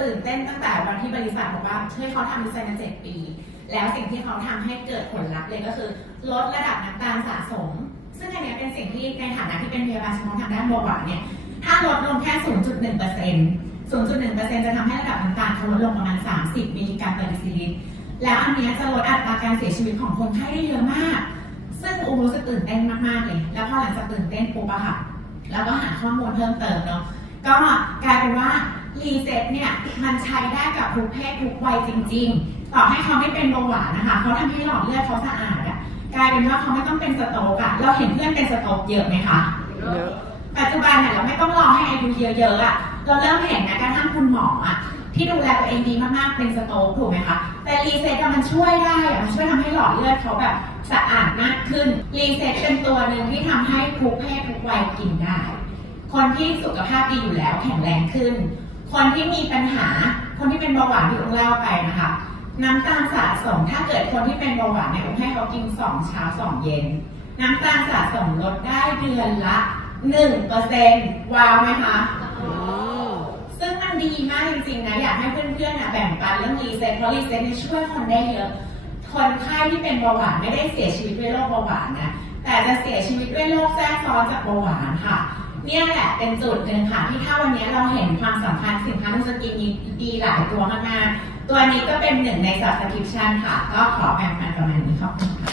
ตื่นเต้นตั้งแต่วันที่บริษัทบอกว่าช่วยเขาทำวิจัยมาเจ็ดปี แล้วสิ่งที่เขาทำให้เกิดผลลัพธ์เลยก็คือ ลดระดับน้ำตาลสะสม ซึ่งอันนี้เป็นสิ่งที่ในฐานะที่เป็นพยาบาลเฉพาะทางด้านเบาหวานเนี่ยถ้าลดลงแค่ 0.1% 0.1%จะทำให้ระดับน้ำตาลเขาลดลงประมาณ 30มิลลิกรัมต่อเดซิลิตรแล้วอันนี้จะลดอัตราการเสียชีวิตของคนไข้ได้เยอะมาก ซึ่งอูรู้สึกตื่นเต้นมากๆเลย แล้วพอหลังจากตื่นเต้นปุ๊บอะค่ะ แล้วก็หาข้อมูลเพิ่มเติมเนาะ ก็กลายเป็นว่า รีเซ็ตเนี่ยมันใช้ได้กับทุกเพศทุกวัยจริง ๆ ต่อให้เขาไม่เป็นเบาหวานนะคะเขาทำให้หลอดเลือดเขาสะอาดอะกลายเป็นว่าเขาไม่ต้องเป็นสโตรกอะเราเห็นเพื่อนเป็นสโตรกเยอะไหมคะเยอะปัจจุบันเนี่ยเราไม่ต้องรอให้อายุเยอะๆอะเราเริ่มเห็นนะกระทั่งคุณหมออะที่ดูแลตัวเองดีมากๆเป็นสโตรกถูกไหมคะแต่รีเซ็ตอะมันช่วยได้อะมันช่วยทำให้หลอดเลือดเขาแบบสะอาดมากขึ้นรีเซ็ตเป็นตัวหนึ่งที่ทำให้ทุกเพศทุกวัยกินได้ คนที่สุขภาพดีอยู่แล้วแข็งแรงขึ้น คนที่มีปัญหา คนที่เป็นเบาหวานที่อุ้งเล่าไปนะคะ น้ำตาลสะสม ถ้าเกิดคนที่เป็นเบาหวานเนี่ยอุ้งให้เขากินสองเช้าสองเย็น น้ำตาลสะสมลดได้เดือนละหนึ่งเปอร์เซ็นต์ว้าวไหมคะอืมซึ่งมันดีมากจริงๆนะ อยากให้เพื่อนๆนะแบ่งปันเรื่องรีเซ็ตเพราะรีเซ็ตเนี่ยช่วยคนได้เยอะ คนไข้ที่เป็นเบาหวานไม่ได้เสียชีวิตด้วยโรคเบาหวานนะ แต่จะเสียชีวิตด้วยโรคแทรกซ้อนจากเบาหวานค่ะ เนี่ยแหละเป็นจุดหนึ่งค่ะที่ถ้าวันนี้เราเห็นความสำคัญสินค้าทุสกินมีดีหลายตัวมากๆตัวนี้ก็เป็นหนึ่งใน subscription ค่ะ ก็ขอแบ่งปันประมาณนี้ขอบคุณค่ะ